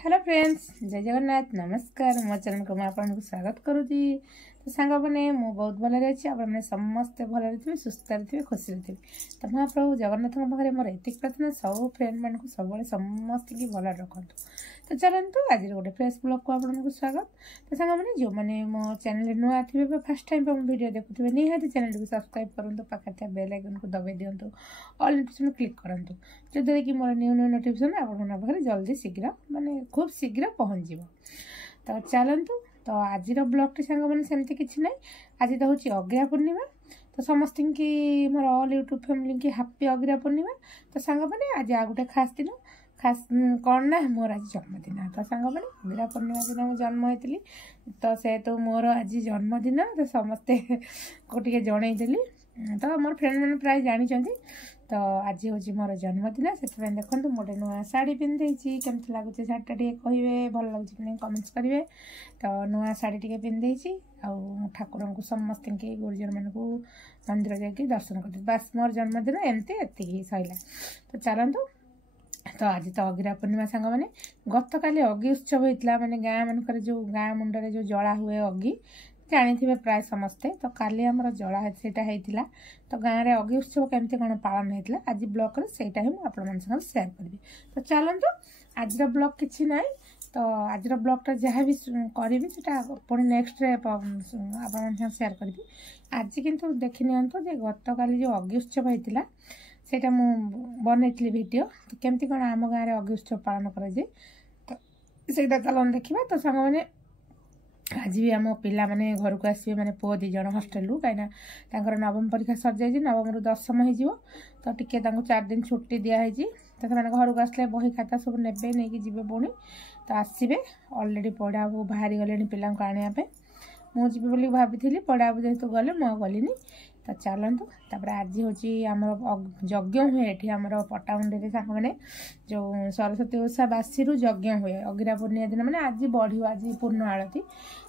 Hello friends, जय जगन्नाथ। नमस्कार। मो चैनल को आपको स्वागत करुँगी। तो सांग मैंने मु बहुत भल अच्छी आपने समस्ते भल थे, सुस्थ थे, खुशी थे। तो महाप्रभु जगन्नाथ पाखे मोर एति प्रार्थना सब फ्रेंड मान सब समस्त की भल रखु। तो चलतु आज गोटे फ्रेश ब्लॉग को आपको स्वागत। तो सांग मैंने जो मैंने मो चैनल नुआ थे, फर्स्ट टाइम मो वीडियो देखुए निहाती चैनल को सब्सक्राइब करूँ, पाखे बेल आइकन को दबाई दिंतु, ऑल नोटिफिकेशन क्लिक करूँ, जद्वारा कि मोर न्यू न्यू नोटिफिकेशन आप पाखे जल्दी शीघ्र माने खूब शीघ्र पहुँच। तो चलतु। तो आज ब्लॉग सांग मैंने सेमती किसी ना। आज तो हूँ अग्रहा पूर्णिमा। तो समस्त की मोर ऑल यूट्यूब फैमिली की हैप्पी अग्रहा पूर्णिमा। तो सांग मैंने आज आ गोटे खास दिन, खास कौन ना मोर आज जन्मदिन। तो सांग मैंने अग्रहा पूर्णिमा दिन मुझे जन्म होती, तो से तो मोर आज जन्मदिन। तो समस्ते को जनईदेली। तो मोर फ्रेंड मैंने प्राय जानी। तो आज हूँ मोर जन्मदिन, से देखो मोटे नुआ शाढ़ी पिंधे केमती लगुच शाढ़ीटा टे कहे भल लगुच कि कमेंट्स करेंगे। तो नुआ शाढ़ी टे पिंधे ठाकुर को समस्त गुरुजन मान को मंदिर जाकि दर्शन कर। बास मोर जन्मदिन एमती सैला। तो चलतु। तो आज तो अग्रहा पूर्णिमा सांग मैंने गत काली अग्नि उत्सव होता माने गाँ मानक जो गाँ मुंडे जो जला हुए अग्नि जानी थे प्राय समस्ते। तो काली आमर जला होता। तो गाँव में अग्नि उत्सव केमती कौन पालन होता आज ब्लॉग रे सेटा ही मुझे शेयर करी। तो चलतु आज ब्लॉग किसी ना। तो आज ब्लॉगटा जहाँ भी करी पुणी नेक्स्ट आप शेयर करी। आज किंतु देखी नियंतु जे गत काली जो अग्नि उत्सव होता सेटा मु बनई वीडियो। तो केमती कौन आम गाँव में अग्नि उत्सव पालन करे तो सेटा चलन देखा। तो सांग मैंने आज भी आम पिला माने घर को आसवे माने पुओ 2 जण हॉस्टल कहीं नवम परीक्षा सर जाए, नवम रु 10th हो। तो टिके 4 दिन छुट्टी दिखाई। तो से घर को आसले बही खाता सब ने नहीं जी पुणी। तो आसवे ऑलरेडी पढ़ा बाहरी गले पिला आने मुझे बोली भाभी पढ़ा जेहेतु गले मुझे गलिनी। तो चलतु। आज हूँ आम यज्ञ हुए ये आम पट्टामुंडे सांग मैंने जो सरस्वती ओषा बासी यज्ञ हुए अग्रहा पूर्णिमा दिन मैंने आज बढ़ आज पूर्ण आलती।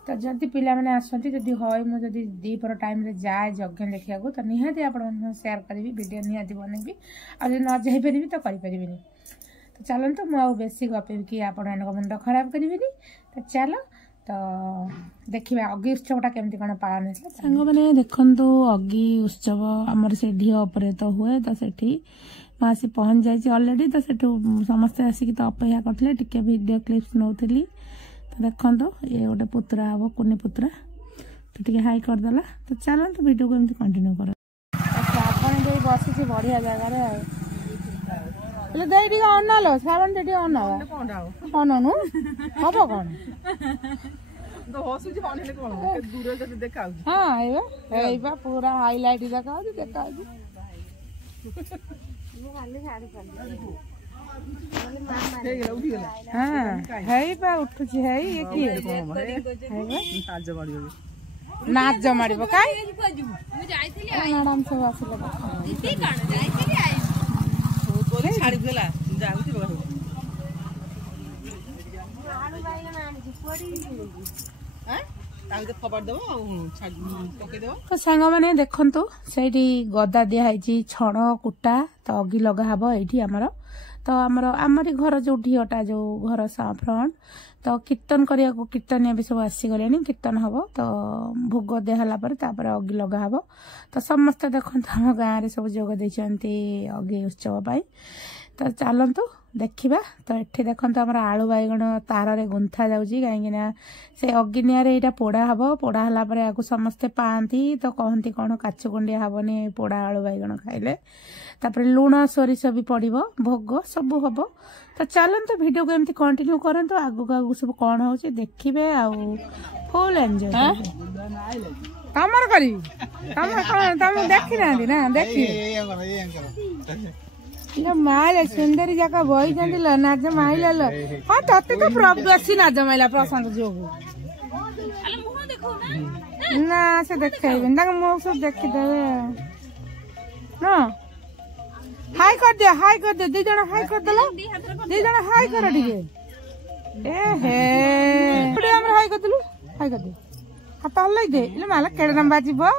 तो जदि पिला मैंने आसती जदि हय मुझे दीपर टाइम रे जाए यज्ञ देखा तो निहाती आप शेयर करी वीडियो निहाती बनैबी। आज न जापरि तो करें। तो चलतु मुझे बेसी गपेबी कि आप मुंड खराब करी। तो चल। तो देखा अग्नि उत्सवटा केमती कौन पालन होता सांग मैंने देखु। अग्नि उत्सव आमर से ढीपर तो हुए। तो सेठी आसी पहुँच जाए अलरेडी। तो सेठू समस्ते आसिक तो अपेक्षा करते टिके वीडियो क्लिप्स नौली। तो देखो ये गोटे पुतरा हम कुनी पुतरा। तो टे हाई करदेला। तो चलते वीडियो को एमती कंटिन्यू कर। बसी बढ़िया जगार अनालो श्रावण टे अनु हम कौन हाँ पूरा हाइलाइट देखा हाँ उठू नाच मार मैडम सब तो सांग मैंने देखु से गदा दिखाई छण कुटा। तो अग्नि लगा हम ये आमर। तो आमरी घर जो ढीटा जो घर फ्रंट। तो कीर्तन करने को कीर्तनिया भी सब आसीगले कीर्तन हम। तो भोग दिहला अग्नि लगा हम। तो समस्त देखो आम गाँव में सब जोग देती अग्नि उत्सव। तो चलतु देखा। तो ये देखो आम आलू बैगण तार रे गुंथा जाऊँगी कहीं से अग्निया रे पोड़ा हम। पोड़ा है समस्ते पाती। तो कहती कौन काचकुंडिया हेनी पोड़ा आलू बैगण खाइले। तापर लुण सोरिष भी पड़ो भोग सब हम। तो चलते वीडियो को एमती कंटिन्यू करंतु आगु आगु सब कौन हो देखिए फुल एंजॉय तमर करी तुम देखी ना देखी माइल सुंदरी जगह बही जाती नाच माइल हाँ ते तो बेसी नाच माइला प्रशांत जो ना से देखे मुँह सब देखीदे ना हाई कर दिया 2 जण हाई कर देला 2 जण हाई कर टिके ए हे हमर हाई कर दे हाथ हल्लाई दे इले माला केडे नंबर बाजिबो।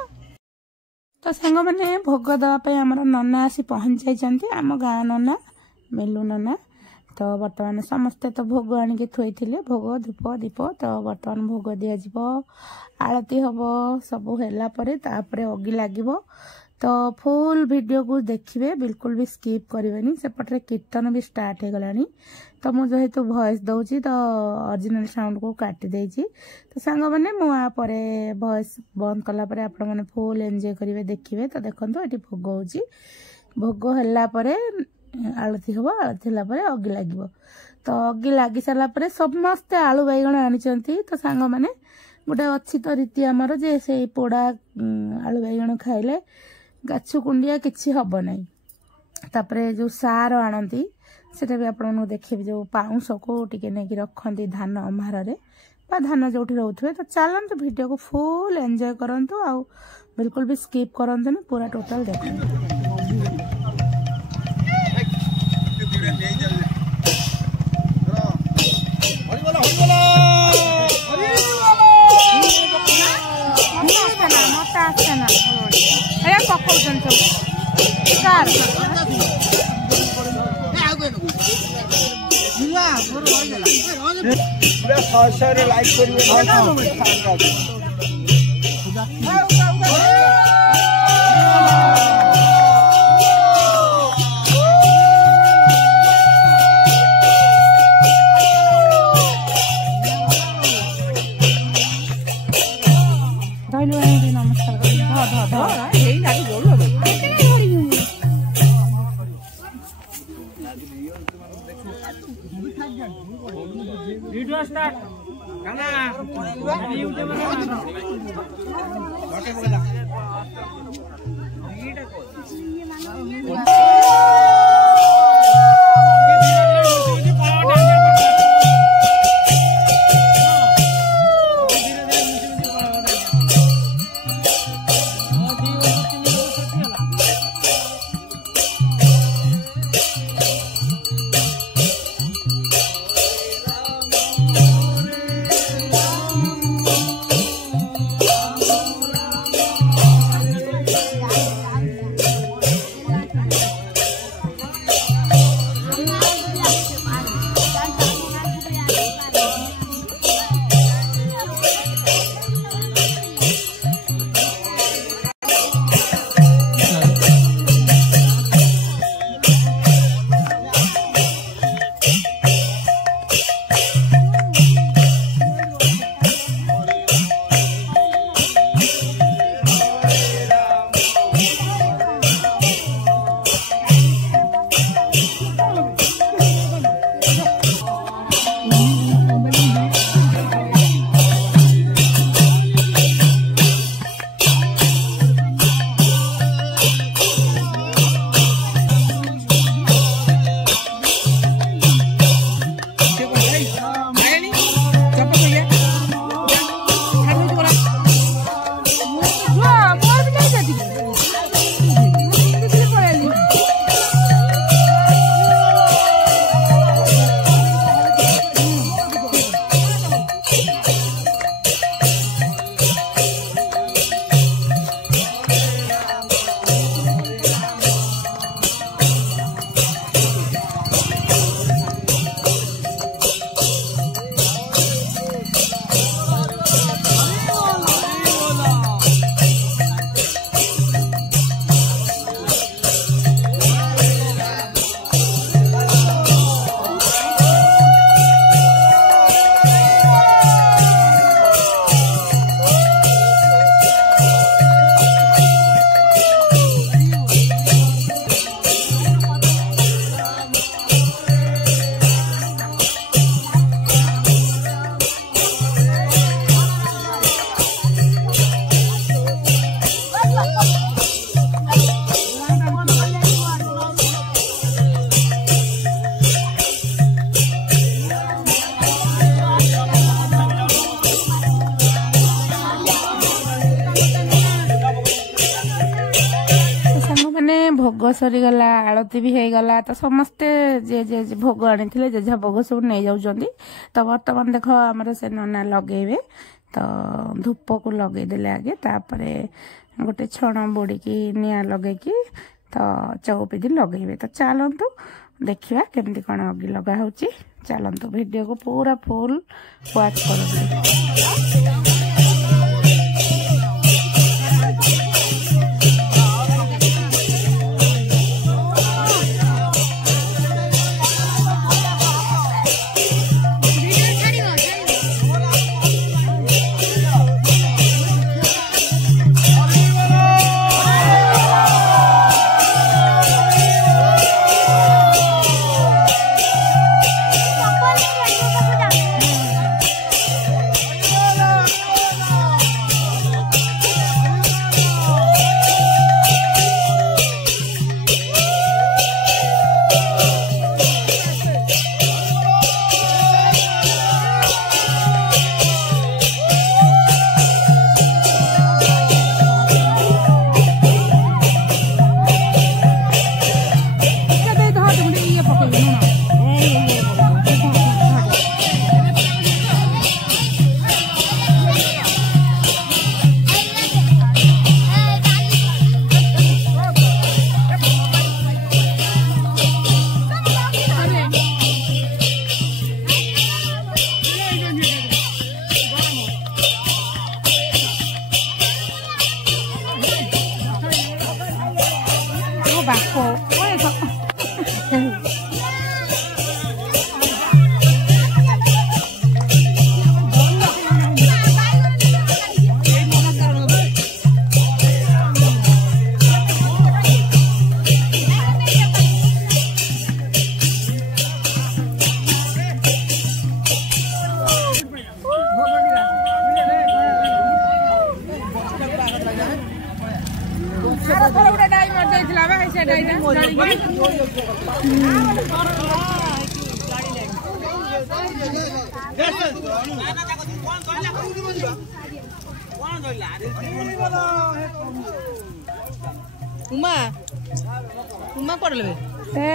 तो सांग मैंने भोग दवाई आमर नना आसी पहुँच जाइए आम गाँ नना मेलू नना। तो बर्तमान समस्ते तो भोग आनिक थोइथिले भोग धूप दीप तो बर्तमान भोग दिज्व आरती हम सब है अगी लगे तो फुल वीडियो को देखिए बिल्कुल भी स्किप करेंगे सेपटे कीर्तन भी स्टार्ट हो गलानी तो मुझे जेहेतु वॉइस दूसरी तो ओरिजिनल साउंड को काटी देछि तो सांग मैंने मुझे वॉइस बंद कलापर आपण मैंने फुल एंजॉय करेंगे देखिए तो देखो ये भोग भोग है आलती हम आलती है अगी लगे तो अगी लगी सारापर समस्ते आलू बैगण आनी तो सांग मैंने गोटे अच्छी तो रीति आमर जे से पोड़ा आलू बैगण खाइले गाछ कुंडिया किसी हम ना तापर जो सार आणती सेटा भी आपको देखिए जो पाउंस को टिके नहीं रखती धान अमार धान जो रोथे तो चलते वीडियो को फुल एंजॉय करंतु आ बिल्कुल भी स्किप करंतु पूरा टोटल देखते वीडियो स्टार्ट भोग सरीगला आलती भी हो गला तो समस्ते जे जे भोग आनी जेझा भोग सब नहीं जाऊँच तो बर्तमान देख आमर से नना लगे तो धूप को लगेदे आगे तापर गोटे छण बुड़ी की निआ लगे तो चौपीदी लगे तो चलतु देखिए केमती कौन अगी लगा होची चलतु वीडियो को पूरा फुल वॉच करूँ।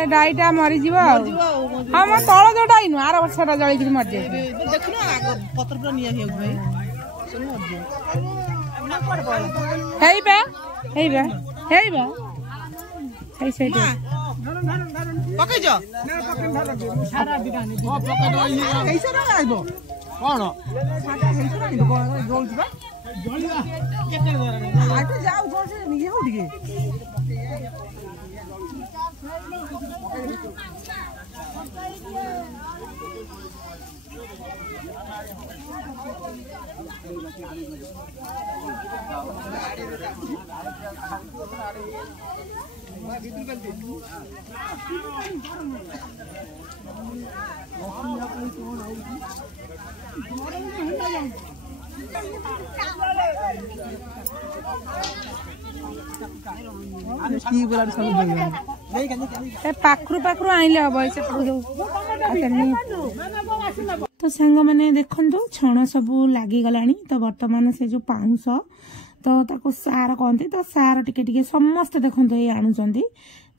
डाईटा मरी जीव हम तल जो डाई नु आर वर्षटा जळी कि मर जाय देखु ना पत्र पर निया हेउ भाई हेइबा हेइ से पकै जो ना पकै धर सारा बिगाने हो पकै दो कैसे ना आइबो कोन साटा कैसे ना आइबो जोल दिबा जोलिबा केते धर आटे जाऊ जोल से निये हो दिगे पाखरु पाखरु आइले हम तो सांग मैंने देखु छण सब लगी गला तो बर्तमान से जो पाउंस तो ताको सार कहते तो सार टिके समस्ते देखते ये आणुचंती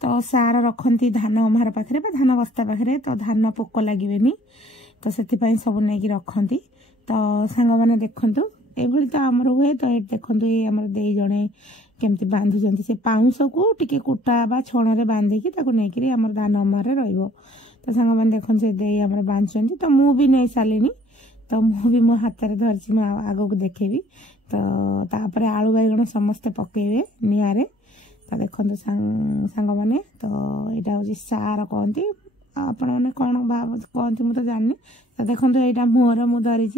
तो सार रखती धान अमार पाखे धान बस्ता पाखे तो धान पोक लगे तो से सब नहीं रखती तो सांग मैंने देखु ये तो आमर हुए तो ये देखु ये आम दे जड़े केमती बांधुंट से पाउंस को टिके कुटा बा छण बांधिकी नहीं आम धान अमार तो सांग मैंने देखते से दे आम बांधुंट तो मुझे भी नहीं सारे तो मुझे मो हाथ में धरची आग को देखेबी तो तापर आलू बैगण समस्ते पकेबे निआरे तो देखो सांग मैंने तो यहाँ हूँ सार कहती आपण मैंने कौन कहती मुझे जानी तो देखो यहाँ मुहर मु धरी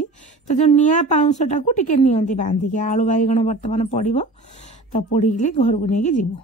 तो जो निआ पाउंसटा को टिके नियंती बांधिकी आलू बैगण बर्तमान पड़ो तो पोड़ी घर को लेकिन जीव।